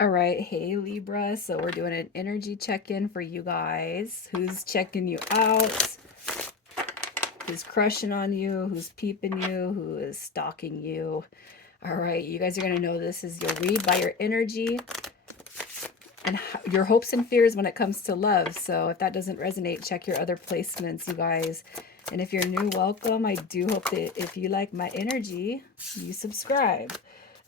All right, hey Libra. So we're doing an energy check-in for you guys. Who's checking you out? Who's crushing on you? Who's peeping you? Who is stalking you? All right, you guys are going to know this is your read by your energy and your hopes and fears when it comes to love. So if that doesn't resonate, check your other placements, you guys. And if you're new, welcome. I do hope that if you like my energy, you subscribe.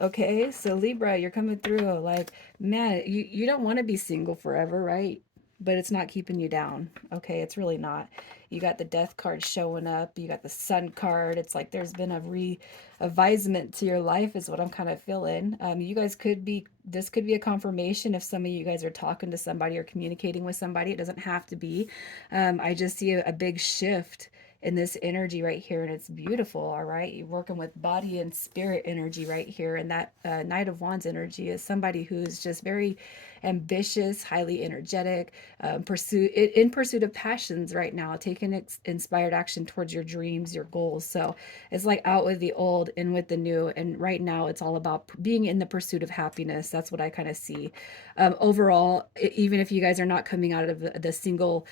Okay, so Libra, you're coming through. Like, man, you don't want to be single forever, right? But it's not keeping you down. Okay, it's really not. You got the death card showing up. You got the sun card. It's like there's been a readvisement to your life is what I'm kind of feeling. You guys could be, this could be a confirmation if some of you guys are talking to somebody or communicating with somebody. It doesn't have to be. I just see a big shift in this energy right here, and it's beautiful. All right, you're working with body and spirit energy right here, and that Knight of Wands energy is somebody who's just very ambitious, highly energetic, in pursuit of passions right now, taking inspired action towards your dreams, your goals. So it's like out with the old, in with the new, and right now it's all about being in the pursuit of happiness. That's what I kind of see. Overall, even if you guys are not coming out of the single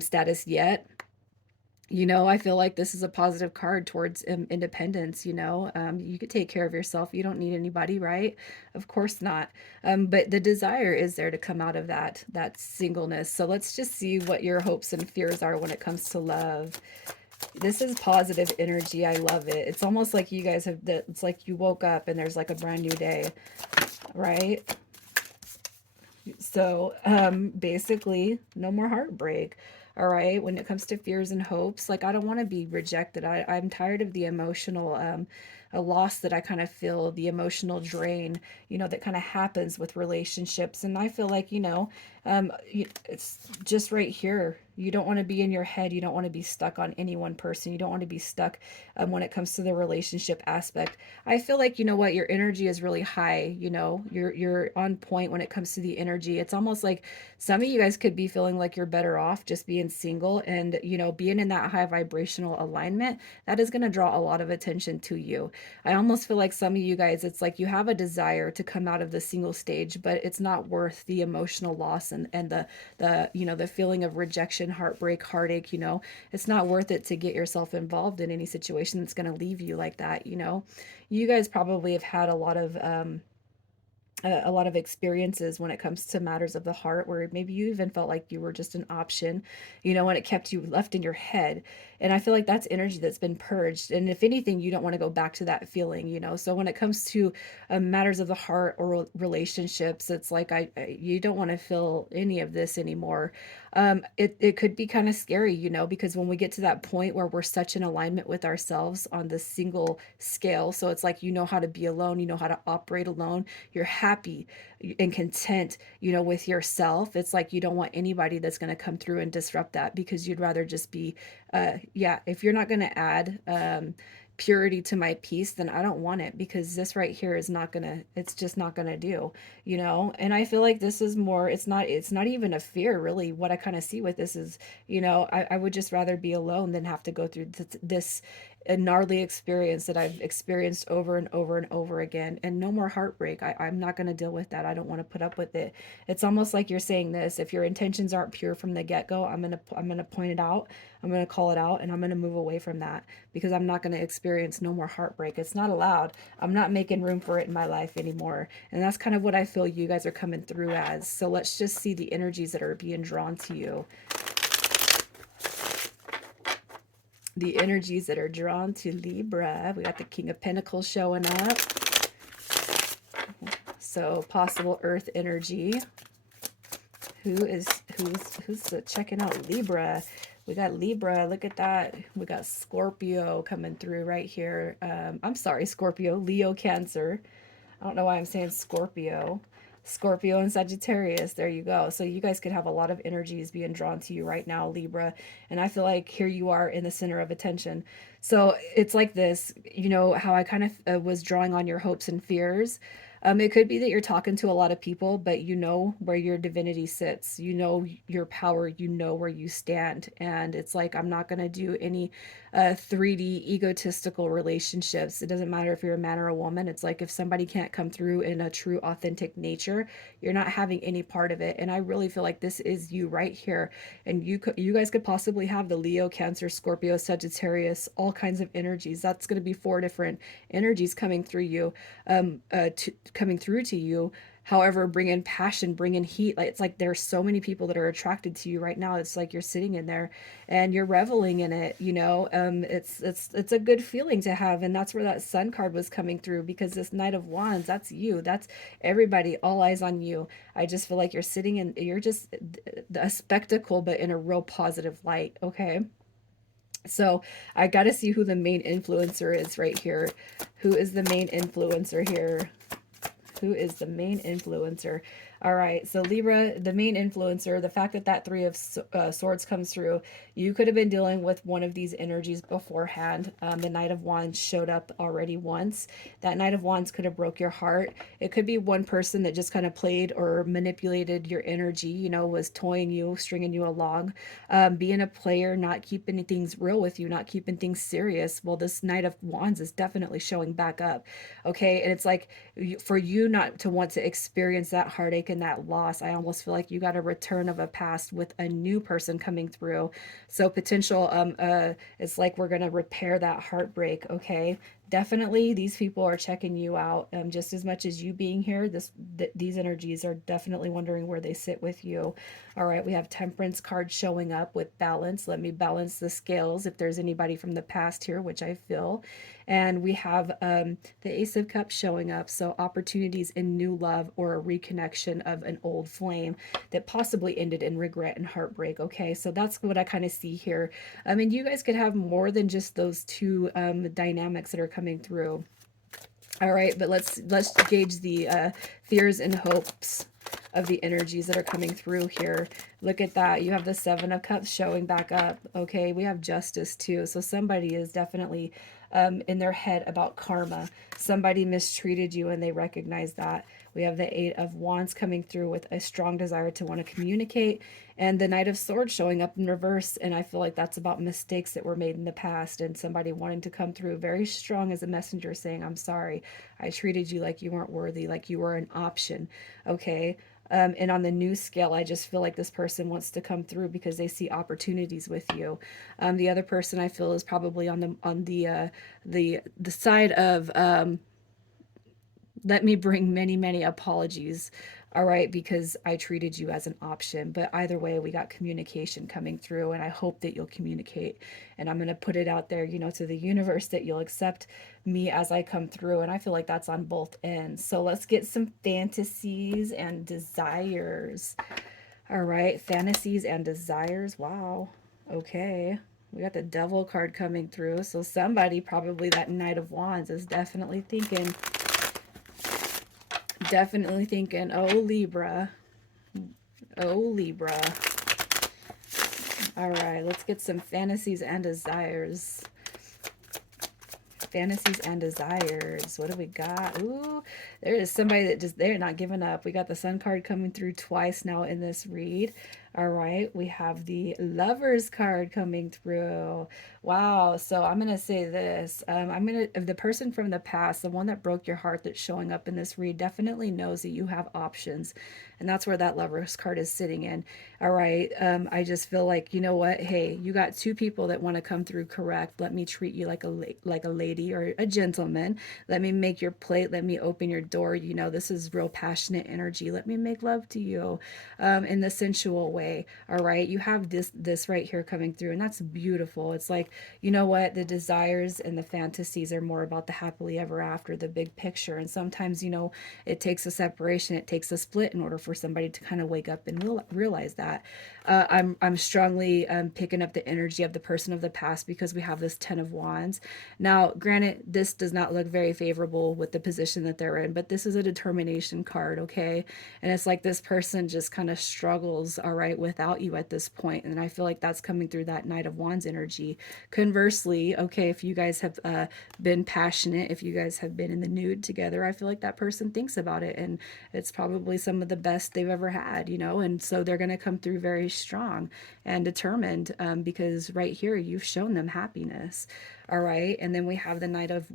status yet, I feel like this is a positive card towards independence. You could take care of yourself. You don't need anybody, right? Of course not. But the desire is there to come out of that singleness. So let's just see what your hopes and fears are when it comes to love. This is positive energy. I love it. It's almost like you guys have, it's like you woke up and there's like a brand new day, right? So, basically, no more heartbreak. All right. When it comes to fears and hopes, like I don't want to be rejected. I'm tired of the emotional, a loss that I kind of feel, the emotional drain, that kind of happens with relationships. And I feel like, it's just right here. You don't want to be in your head. You don't want to be stuck on any one person. You don't want to be stuck when it comes to the relationship aspect. I feel like, you know what, your energy is really high. You're on point when it comes to the energy. It's almost like some of you guys could be feeling like you're better off just being single, and being in that high vibrational alignment, that is going to draw a lot of attention to you. I almost feel like some of you guys, it's like you have a desire to come out of the single stage, but it's not worth the emotional loss and the feeling of rejection, heartbreak, heartache. It's not worth it to get yourself involved in any situation that's going to leave you like that. You guys probably have had a lot of experiences when it comes to matters of the heart, where maybe you even felt like you were just an option, and it kept you left in your head. And I feel like that's energy that's been purged. And if anything, you don't want to go back to that feeling. So when it comes to matters of the heart or relationships, it's like you don't want to feel any of this anymore. It could be kind of scary, because when we get to that point where we're such in alignment with ourselves on this single scale, so it's like how to be alone, how to operate alone, you're happy and content, with yourself. It's like you don't want anybody that's going to come through and disrupt that, because you'd rather just be, yeah, if you're not going to add purity to my peace, then I don't want it, because this right here is not gonna, it's just not gonna do. And I feel like this is more, it's not even a fear, really. What I kind of see with this is, I would just rather be alone than have to go through this a gnarly experience that I've experienced over and over and over again, and no more heartbreak. I'm not going to deal with that. I don't want to put up with it. It's almost like you're saying this: if your intentions aren't pure from the get-go, I'm gonna point it out, I'm gonna call it out, and I'm gonna move away from that, because I'm not going to experience no more heartbreak. It's not allowed. I'm not making room for it in my life anymore. And that's kind of what I feel you guys are coming through as. So let's just see the energies that are being drawn to you. The energies that are drawn to Libra. We got the King of Pentacles showing up. So possible earth energy. Who's checking out Libra? We got Libra. Look at that. We got Scorpio coming through right here. I'm sorry, Scorpio, Leo, Cancer. I don't know why I'm saying Scorpio. Scorpio and Sagittarius. There you go. So you guys could have a lot of energies being drawn to you right now, Libra. And I feel like here you are in the center of attention. So it's like this, how I kind of was drawing on your hopes and fears. It could be that you're talking to a lot of people, but you know where your divinity sits. You know your power. You know where you stand. And it's like, I'm not going to do any 3D egotistical relationships. It doesn't matter if you're a man or a woman. It's like if somebody can't come through in a true, authentic nature, you're not having any part of it. And I really feel like this is you right here. And you guys could possibly have the Leo, Cancer, Scorpio, Sagittarius, all kinds of energies. That's going to be 4 different energies coming through you, coming through to you. However, bring in passion, bring in heat. Like it's like there's so many people that are attracted to you right now. It's like you're sitting in there and you're reveling in it. It's a good feeling to have, and that's where that Sun card was coming through, because this Knight of Wands, that's you. That's everybody. All eyes on you. I just feel like you're sitting in. You're just a spectacle, but in a real positive light. Okay. So I got to see who the main influencer is right here. Who is the main influencer here? Who is the main influencer? All right, so Libra, the main influencer, the fact that that Three of Swords comes through, you could have been dealing with one of these energies beforehand. The Knight of Wands showed up already once. That Knight of Wands could have broke your heart. It could be one person that just kind of played or manipulated your energy, was toying you, stringing you along, being a player, not keeping things real with you, not keeping things serious. Well, this Knight of Wands is definitely showing back up. Okay, and it's like for you not to want to experience that heartache and that loss, I almost feel like you got a return of a past with a new person coming through. So potential, it's like we're gonna repair that heartbreak. Okay, definitely these people are checking you out, just as much as you being here. These energies are definitely wondering where they sit with you. All right, we have Temperance card showing up with balance. Let me balance the scales if there's anybody from the past here, which I feel. And we have the Ace of Cups showing up. So opportunities in new love or a reconnection of an old flame that possibly ended in regret and heartbreak. Okay, so that's what I kind of see here. I mean, you guys could have more than just those two dynamics that are coming through. All right, but let's gauge the fears and hopes of the energies that are coming through here. Look at that. You have the Seven of Cups showing back up. Okay, we have Justice too. So somebody is definitely in their head about karma. Somebody mistreated you and they recognize that. We have the Eight of Wands coming through with a strong desire to want to communicate, and the Knight of Swords showing up in reverse. And I feel like that's about mistakes that were made in the past and somebody wanting to come through very strong as a messenger saying, I'm sorry. I treated you like you weren't worthy, like you were an option. Okay. And on the new scale, I just feel like this person wants to come through because they see opportunities with you. The other person I feel is probably on the side of let me bring many, many apologies. All right, because I treated you as an option. But either way, we got communication coming through, and I hope that you'll communicate. And I'm going to put it out there, to the universe that you'll accept me as I come through. And I feel like that's on both ends. So let's get some fantasies and desires. All right, fantasies and desires. Wow. Okay. We got the Devil card coming through. So somebody, probably that Knight of Wands, is definitely thinking, oh, Libra. Oh, Libra. All right, let's get some fantasies and desires. Fantasies and desires. What do we got? Ooh, there is somebody that just, they're not giving up. We got the Sun card coming through twice now in this read. All right, we have the Lovers card coming through. Wow, so I'm going to say this. The person from the past, the one that broke your heart that's showing up in this read, definitely knows that you have options. And that's where that Lovers card is sitting in. All right, I just feel like, you know what? Hey, you got two people that want to come through correct. Let me treat you like a lady or a gentleman. Let me make your plate. Let me open your door. This is real passionate energy. Let me make love to you in the sensual way. All right, you have this right here coming through, and that's beautiful. It's like, you know what, the desires and the fantasies are more about the happily ever after, the big picture. And sometimes, it takes a separation, it takes a split in order for somebody to kind of wake up and realize that. I'm strongly picking up the energy of the person of the past because we have this Ten of Wands. Now, granted, this does not look very favorable with the position that they're in, but this is a determination card. Okay, and it's like this person just kind of struggles, all right, right without you at this point. And I feel like that's coming through that Knight of Wands energy. Conversely, okay, if you guys have been passionate, if you guys have been in the nude together, I feel like that person thinks about it, and it's probably some of the best they've ever had, you know, and so they're going to come through very strong and determined, because right here you've shown them happiness. All right. And then we have the Knight of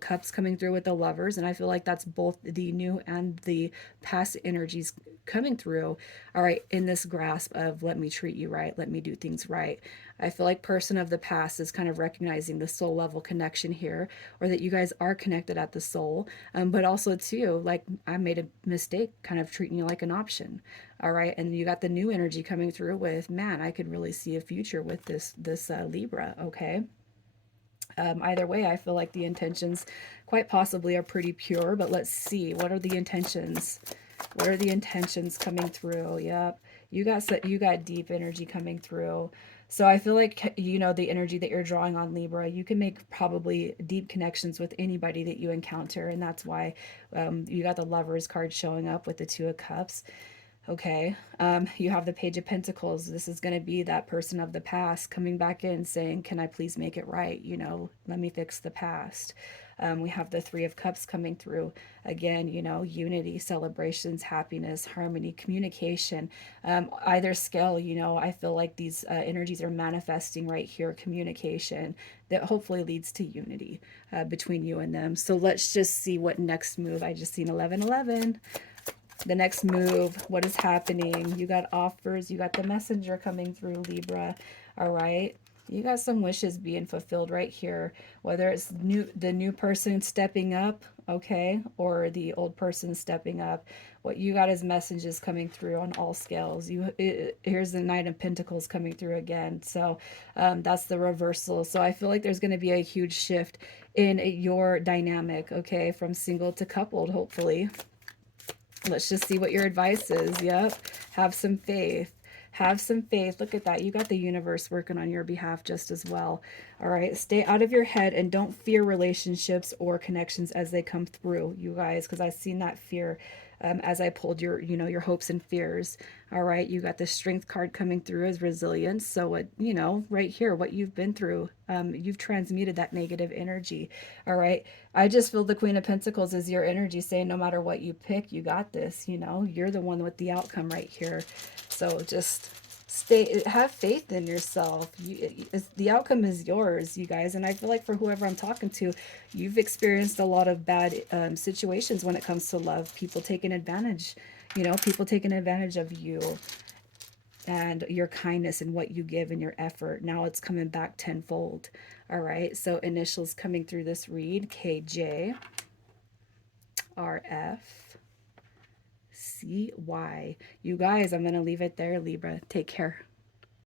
Cups coming through with the Lovers. And I feel like that's both the new and the past energies coming through. All right. In this grasp of let me treat you right, let me do things right. I feel like person of the past is kind of recognizing the soul level connection here, or that you guys are connected at the soul. But also, too, like I made a mistake kind of treating you like an option. All right. And you got the new energy coming through with, man, I could really see a future with this Libra. Okay. Either way, I feel like the intentions quite possibly are pretty pure, but let's see. What are the intentions? What are the intentions coming through? Yep. You got deep energy coming through. So I feel like, you know, the energy that you're drawing on Libra, you can make probably deep connections with anybody that you encounter. And that's why you got the Lovers card showing up with the Two of Cups. Okay. You have the Page of Pentacles. This is going to be that person of the past coming back in saying, can I please make it right? You know, let me fix the past. We have the Three of Cups coming through. Again, you know, unity, celebrations, happiness, harmony, communication. Either scale, you know, I feel like these energies are manifesting right here, communication that hopefully leads to unity between you and them. So let's just see what next move. I just seen 1111. The next move, what is happening? You got offers, you got the messenger coming through, Libra. All right. You got some wishes being fulfilled right here, whether it's the new person stepping up, okay, or the old person stepping up. What you got is messages coming through on all scales. Here's the Knight of Pentacles coming through again. So that's the reversal. So I feel like there's going to be a huge shift in your dynamic, okay, from single to coupled, hopefully. Let's just see what your advice is. Yep. Have some faith. Have some faith. Look at that. You got the universe working on your behalf just as well. All right. Stay out of your head and don't fear relationships or connections as they come through, you guys, because I've seen that fear as I pulled your, you know, your hopes and fears. All right. You got the Strength card coming through as resilience. So what, you know, right here, what you've been through, you've transmuted that negative energy. All right. I just feel the Queen of Pentacles is your energy saying no matter what you pick, you got this. You know, you're the one with the outcome right here. So just have faith in yourself. The outcome is yours, you guys. And I feel like for whoever I'm talking to, you've experienced a lot of bad situations when it comes to love. People taking advantage, you know, people taking advantage of you and your kindness and what you give and your effort. Now it's coming back tenfold. All right. So initials coming through this read: KJ, RF, CY. You guys, I'm going to leave it there, Libra. Take care.